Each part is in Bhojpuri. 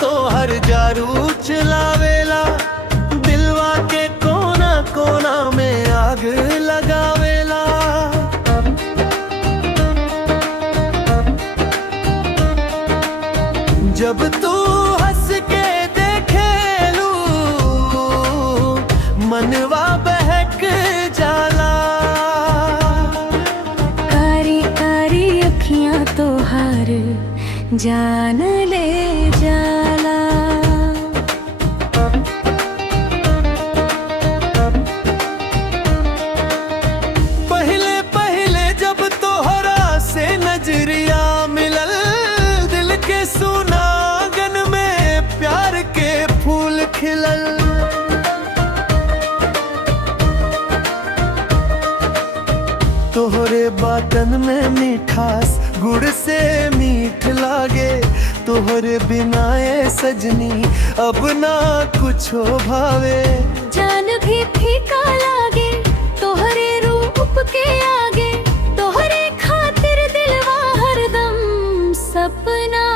तो हर जारू चलावेला, दिलवा के कोना कोना में आग लगावेला। जब तू हंस के देखेलू मनवा बहक जाला। कारी कारी अखियां तो हर जान ले जाला। पहले पहले जब तोहरा से नजरिया मिलल, दिल के सुनागन में प्यार के फूल खिलल। तोहरे बातन में मिठास गुड़ से मीठ लागे, तोहरे बिना ए सजनी अब ना कुछो भावे। जान भी फीका लागे तोहरे रूप के आगे, तोहरे खातिर दिलवा हरदम सपना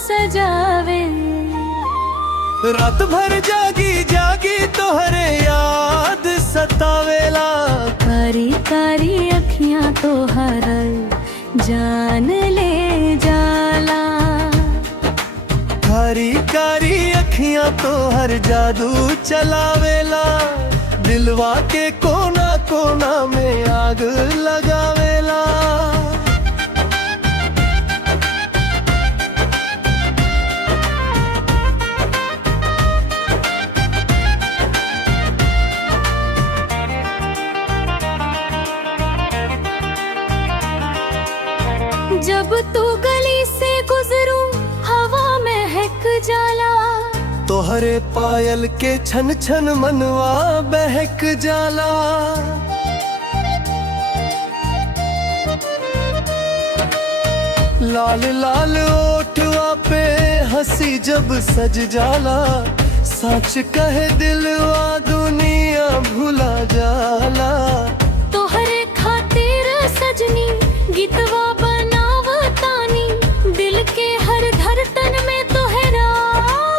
सजावे। रात भर जागी जागी तोहरे याद सतावेला। कारी कारी अखियां तो हर जान ले जाला। कारी कारी अखियां तो हर जादू चलावेला, दिलवा के कोना कोना में आग लगावेला। जब तू गली से गुजरूं हवा महक जाला। तोहरे पायल के छन छन मनवा बहक जाला। लाल लाल ओठवा पे हंसी जब सज जाला, सच कहे दिलवा दुनिया भुला जाला। तोहरे खातिर सजनी गीतवा बनावतानी, दिल के हर धड़कन में तोहरा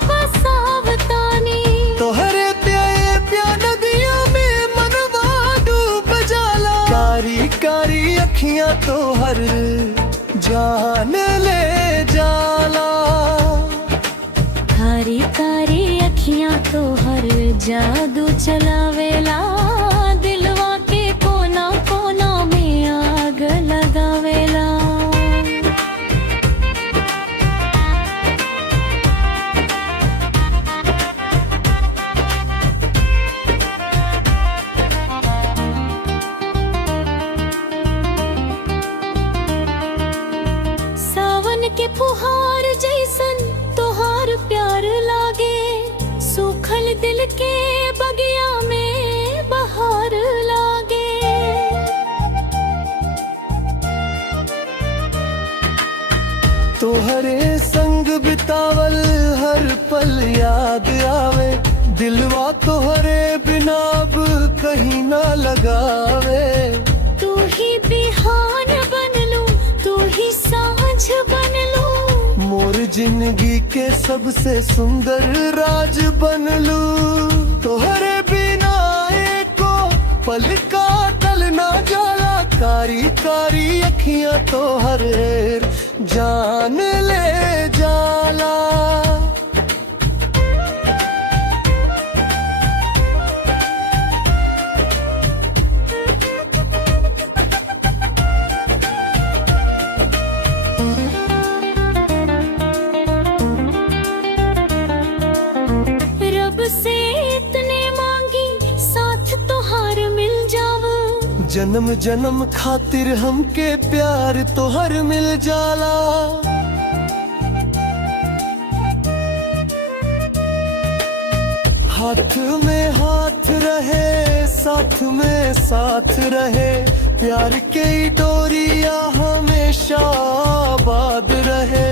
बसावतानी। तोहरे प्यार नदिया में मनवा डूब जाला। कारी कारी अखियां तो हर जान ले जाला। कारी कारी अखियां तो हर जादू चलावेला, दिलवा के कोना कोना में आग लगावेला। सावन के फुहार जैसन तोहार प्यार लागे, सूखल दिल के बगिया में बहार लागे। तोहरे संग बितावल हर पल याद आवे, दिलवा तोहरे बिना अब कहीं ना लगावे। तू ही बिहान बनलू, तू ही सांझ बनलू, मोर जिंदगी के सबसे सुंदर राज बनलू। तोहरे बिना एको पल का टल ना जाला। कारी कारी अखियां तोहर जान ले जाला। रब से इतने मांगी साथ तोहार मिल जावा। जन्म जन्म खातिर हमके प्यार तोहर मिल जाला। हाथ में हाथ रहे, साथ में साथ रहे, प्यार के डोरिया हमेशा आबाद रहे।